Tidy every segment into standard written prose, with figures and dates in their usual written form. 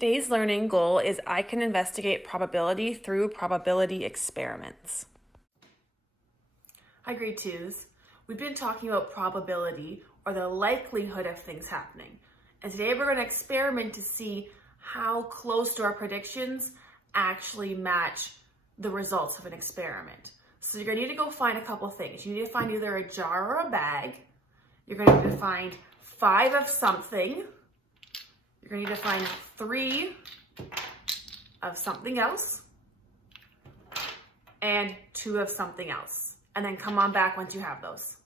Today's learning goal is I can investigate probability through probability experiments. Hi, grade twos. We've been talking about probability or the likelihood of things happening. And today we're going to experiment to see how close to our predictions actually match the results of an experiment. So you're going to need to go find a couple things. You need to find either a jar or a bag. You're going to need to find 5 of something. You're going to need to find 3 of something else and 2 of something else. And then come on back once you have those.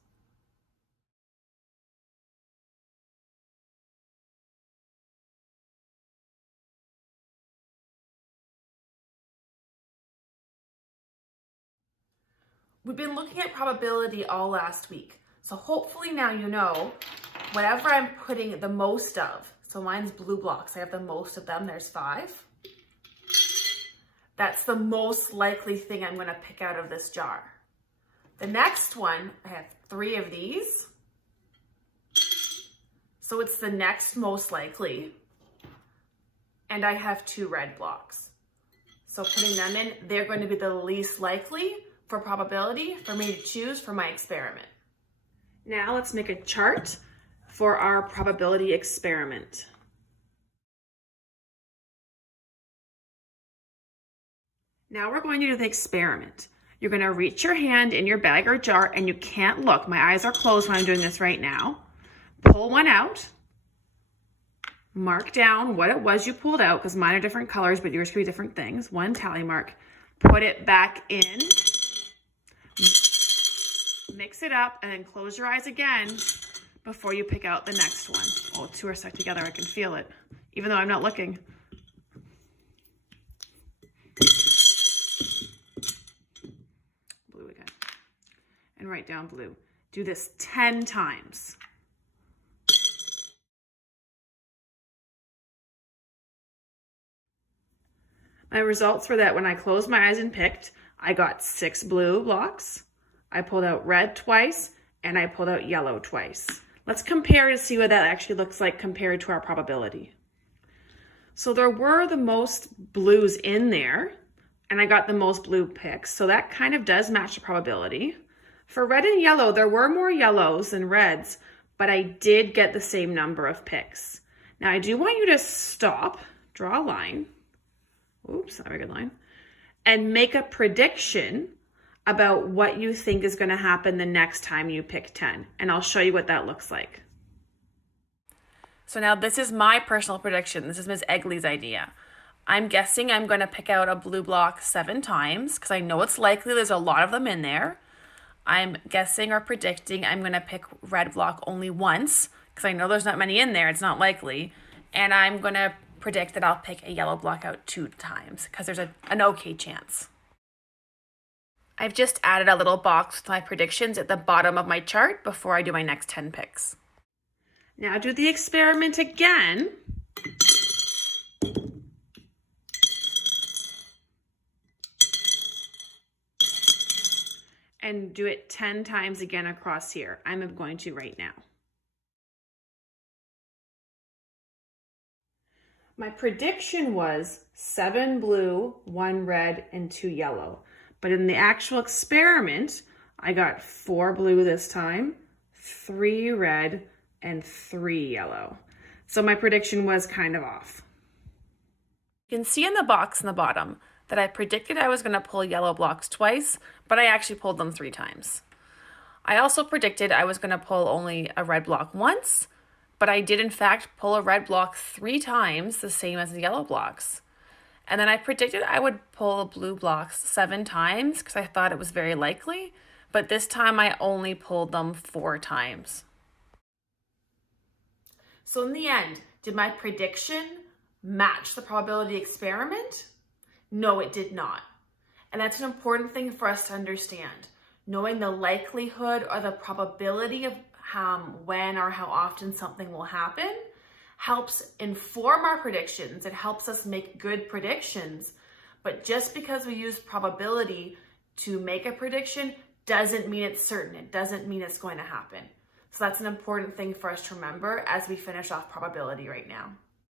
We've been looking at probability all last week. So hopefully now you know whatever I'm putting the most of. So mine's blue blocks. I have the most of them. There's 5. That's the most likely thing I'm going to pick out of this jar. The next one, I have 3 of these. So it's the next most likely. And I have 2 red blocks. So putting them in, they're going to be the least likely for probability for me to choose for my experiment. Now let's make a chart for our probability experiment. Now we're going to do the experiment. You're going to reach your hand in your bag or jar and you can't look. My eyes are closed when I'm doing this right now. Pull one out. Mark down what it was you pulled out, because mine are different colors, but yours could be different things. 1 tally mark. Put it back in. Mix it up and then close your eyes again before you pick out the next one. Oh, 2 are stuck together. I can feel it, even though I'm not looking. Blue again. And write down blue. Do this 10 times. My results were that when I closed my eyes and picked, I got 6 blue blocks. I pulled out red twice, and I pulled out yellow twice. Let's compare to see what that actually looks like compared to our probability. So there were the most blues in there, and I got the most blue picks. So that kind of does match the probability. For red and yellow, there were more yellows than reds, but I did get the same number of picks. Now I do want you to stop, draw a line. Oops, not a very good line. And make a prediction about what you think is going to happen the next time you pick 10. And I'll show you what that looks like. So now this is my personal prediction. This is Ms. Egley's idea. I'm guessing I'm going to pick out a blue block 7 times because I know it's likely there's a lot of them in there. I'm guessing or predicting I'm going to pick red block only once because I know there's not many in there. It's not likely. And I'm going to predict that I'll pick a yellow block out 2 times because there's an okay chance. I've just added a little box with my predictions at the bottom of my chart before I do my next 10 picks. Now do the experiment again. And do it 10 times again across here. I'm going to right now. My prediction was 7 blue, 1 red, and 2 yellow. But in the actual experiment, I got 4 blue this time, 3 red, and 3 yellow. So my prediction was kind of off. You can see in the box in the bottom that I predicted I was going to pull yellow blocks twice, but I actually pulled them 3 times. I also predicted I was going to pull only a red block once, but I did in fact pull a red block 3 times, the same as the yellow blocks. And then I predicted I would pull blue blocks 7 times because I thought it was very likely, but this time I only pulled them 4 times. So in the end, did my prediction match the probability experiment? No, it did not. And that's an important thing for us to understand. Knowing the likelihood or the probability of when or how often something will happen helps inform our predictions. It helps us make good predictions. But just because we use probability to make a prediction doesn't mean it's certain. It doesn't mean it's going to happen. So that's an important thing for us to remember as we finish off probability right now.